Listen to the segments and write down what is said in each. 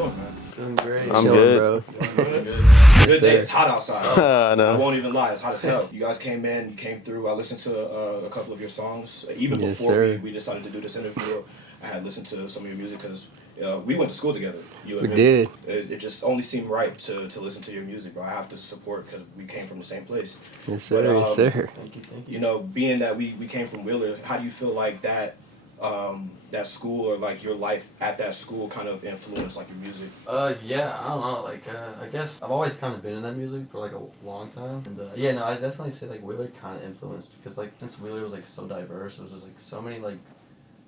doing, man? Doing great. I'm good, bro. Good day. It's hot outside. I know. I won't even lie. It's hot as hell. You guys came in. You came through. I listened to a couple of your songs. Even before we decided to do this interview, I had listened to some of your music because we went to school together. You and we me. did. It just only seemed right to listen to your music, but I have to support because we came from the same place. Yes, sir. But, yes, sir. Thank you. You know, being that we came from Wheeler, how do you feel like that school or like your life at that school kind of influenced like your music? Yeah, I don't know. Like, I guess I've always kind of been in that music for like a long time, and yeah, no, I definitely say like Wheeler kind of influenced because like since Wheeler was like so diverse, it was just like so many like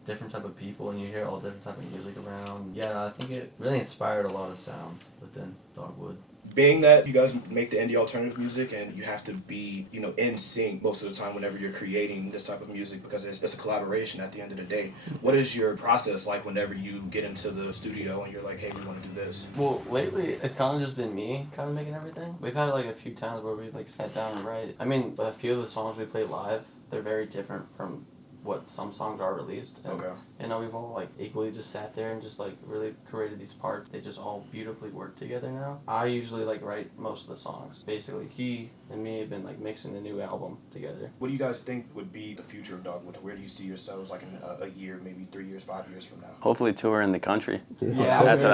different type of people, and you hear all different type of music around. Yeah, no, I think it really inspired a lot of sounds within Dogwood. Being that you guys make the indie alternative music and you have to be, you know, in sync most of the time whenever you're creating this type of music because it's a collaboration at the end of the day. What is your process like whenever you get into the studio and you're like, hey, we want to do this? Well, lately it's kind of just been me kind of making everything. We've had like a few times where we've like sat down and write. I mean, a few of the songs we play live, they're very different from what some songs are released. And, Okay. You know, we've all like equally just sat there and just like really created these parts. They just all beautifully work together now. I usually like write most of the songs. Basically, he and me have been like mixing the new album together. What do you guys think would be the future of Dogwood? Where do you see yourselves like in a year, maybe 3 years, 5 years from now? Hopefully tour in the country. Yeah, That's what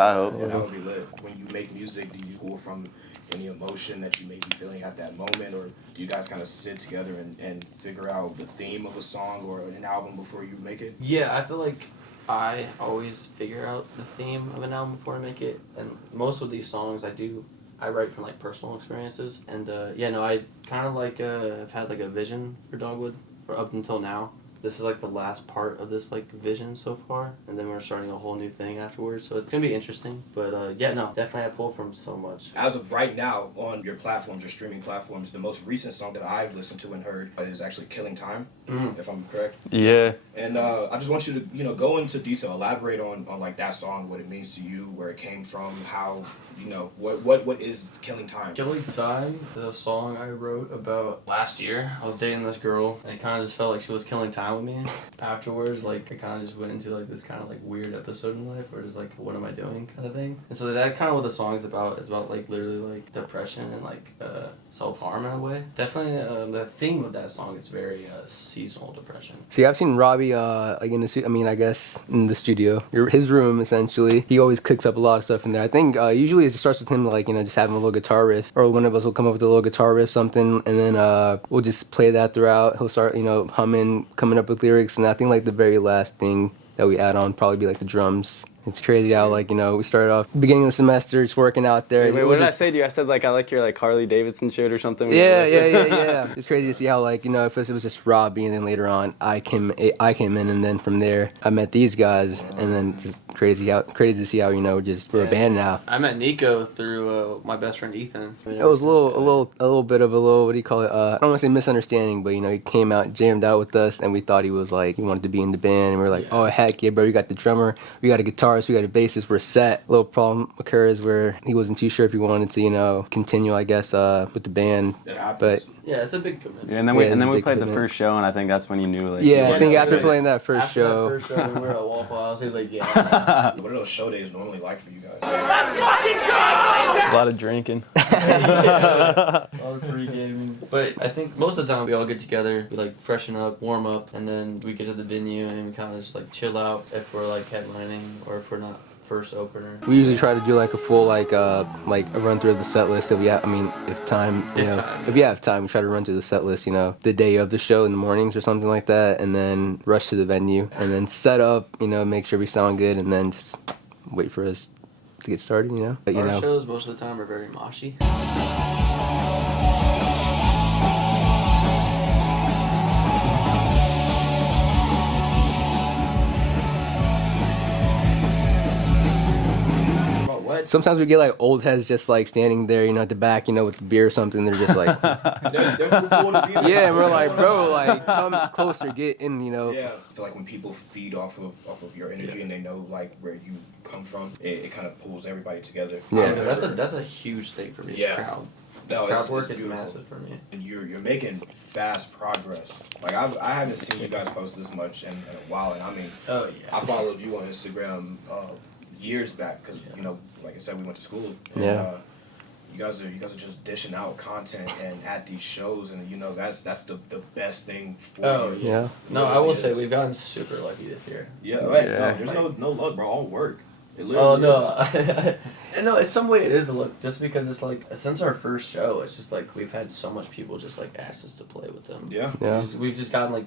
I hope. Yeah, that would be lit. When you make music, do you pull from any emotion that you may be feeling at that moment, or do you guys kind of sit together and figure out the theme of a song or an album before you make it? Yeah, I feel like I always figure out the theme of an album before I make it, and most of these songs I write from like personal experiences, and yeah, no, I kind of like have had like a vision for Dogwood for up until now. This is like the last part of this like vision so far, and then we're starting a whole new thing afterwards, so it's gonna be interesting. But yeah, no, definitely I pull from so much. As of right now, on your platforms, your streaming platforms, the most recent song that I've listened to and heard is actually "Killing Time," if I'm correct. Yeah. And I just want you to go into detail, elaborate on like that song, what it means to you, where it came from, how what is "Killing Time"? Killing Time is a song I wrote about last year. I was dating this girl, and it kind of just felt like she was killing time with me. Afterwards, like, I kind of just went into, like, this kind of, like, weird episode in life where it's like, what am I doing kind of thing. And so that kind of what the song's about. It's about, like, literally, like, depression and, like, self-harm in a way. Definitely, the theme of that song is very seasonal depression. See, I've seen Robbie, like I guess in the studio, his room essentially. He always cooks up a lot of stuff in there. I think usually it starts with him like just having a little guitar riff, or one of us will come up with a little guitar riff, something, and then we'll just play that throughout. He'll start humming, coming up with lyrics, and I think like the very last thing that we add on probably be like the drums. It's crazy how we started off beginning of the semester, just working out there. Wait, what did I say to you? I said I like your like Harley Davidson shirt or something. Yeah. It's crazy to see how at first it was just Robbie, and then later on I came in, and then from there I met these guys, and then just crazy to see how just we're a band now. I met Nico through my best friend Ethan. It was a little bit of a what do you call it? I don't want to say misunderstanding, but he came out, jammed out with us, and we thought he wanted to be in the band, and we were like, oh heck yeah, bro, we got the drummer, we got a guitarist, we got a bassist, we're set. A little problem occurs where he wasn't too sure if he wanted to continue, I guess, with the band. But yeah, it's a big commitment. Yeah, and then we played the first show, and I think that's when you knew I think after playing that first show. That first show, we were at Waffle House. He was like, yeah. What are those show days normally like for you guys? Let's fucking go! A lot of drinking. A lot of pre-gaming. But I think most of the time we all get together, we like freshen up, warm up, and then we get to the venue and we kind of just like chill out if we're like headlining or if we're not first opener. We usually try to do like a full like a run through of the set list if we have, if time, if you have time, we try to run through the set list, the day of the show in the mornings or something like that, and then rush to the venue and then set up, make sure we sound good, and then just wait for us to get started, But, Our shows most of the time are very moshy. Sometimes we get like old heads just like standing there, at the back, with the beer or something. They're just like, they're too cool to be there. Yeah, and we're like, bro, like come closer, get in, Yeah, I feel like when people feed off of your energy and they know like where you come from, it kind of pulls everybody together. Yeah, that's a huge thing for me. Yeah. Crowd. No, crowd work it's is massive for me. And you're making fast progress. Like I haven't seen you guys post this much in a while, and I mean, oh yeah, I followed you on Instagram years back because you know, like I said, we went to school. And, Yeah. you guys are just dishing out content and at these shows, and you know that's the best thing for you. Yeah. No, I will say we've gotten super lucky this year. Yeah, right. Yeah. No, there's no luck, bro. All work. It Oh literally is. no, no. In some way, it is a look. Just because it's like since our first show, it's just like we've had so much people just like ask us to play with them. Yeah. Yeah. We've just gotten like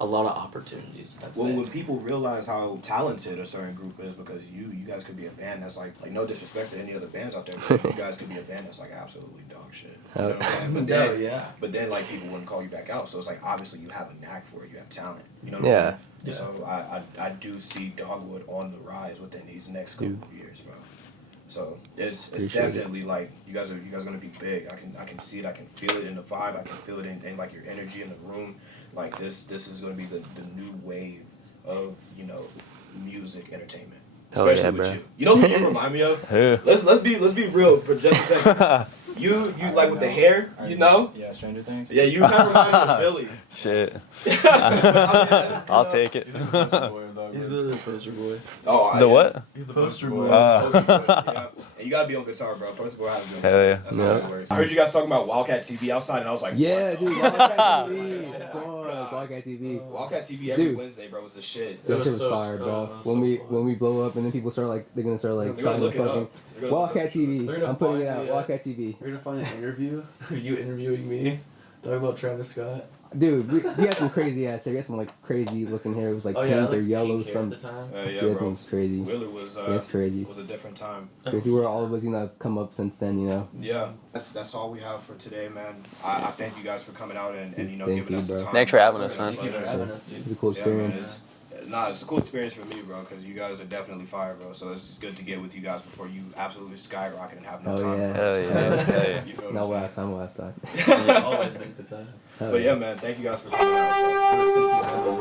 a lot of opportunities. That's Well, it. when people realize how talented a certain group is, because you guys could be a band that's like no disrespect to any other bands out there, but you guys could be a band that's like absolutely dog shit. You know what I'm saying? But then, No, yeah. but then like people wouldn't call you back out, so it's like obviously you have a knack for it, you have talent. You know what I'm Yeah. saying? Yeah. So I do see Dogwood on the rise within these next couple of years, bro. So it's Appreciate it. definitely like you guys are gonna be big. I can see it. I can feel it in the vibe. I can feel it in like your energy in the room. Like this is gonna be the new wave of music entertainment, Hell yeah, especially with bro. you. You know who you remind me of? Who? Let's be real for just a second. You like with the hair, you know? Yeah, Stranger Things. Yeah, you kind of remind me of Billy. Shit. I I'll take it. He's literally the poster boy. Oh, The what? He's the poster boy. Yeah. And you gotta be on guitar, bro. First of all, have a good Hell yeah. That's how it works. I heard you guys talking about Wildcat TV outside, and I was like, Yeah, what the dude. fuck? Wildcat TV. Wildcat TV. Wildcat TV every Dude. Wednesday, bro, was the shit. That was shit was so- fire, bro. oh, When so we fun. when we blow up and then people start like they're gonna start like They're gonna trying to look it fucking up. They're gonna look Wildcat it TV. They're gonna I'm putting it find out. the, Wildcat TV. We're gonna find an interview of you interviewing me, talking about Travis Scott. Dude, we had some crazy ass hair. We had some like crazy looking hair. It was like Oh yeah, pink or like yellow. pink hair Some at the time. Yeah, that bro. was crazy. Really was That's crazy. was a different time. Crazy where all of us come up since then. Yeah, that's all we have for today, man. I thank you guys for coming out and Thank giving you, us the bro. time. Thanks for having us, man. Thank you for having us, It dude. was a cool Yeah, man, experience. it's a cool experience for me, bro, because you guys are definitely fire, bro. So it's just good to get with you guys before you absolutely skyrocket and have no Oh, time. yeah. for Hell us. yeah. Hell yeah. You feel what No, I'm we'll saying? have time. We'll have time. You always make the time. Hell But yeah, man, thank you guys for coming out. Bro. Thank you.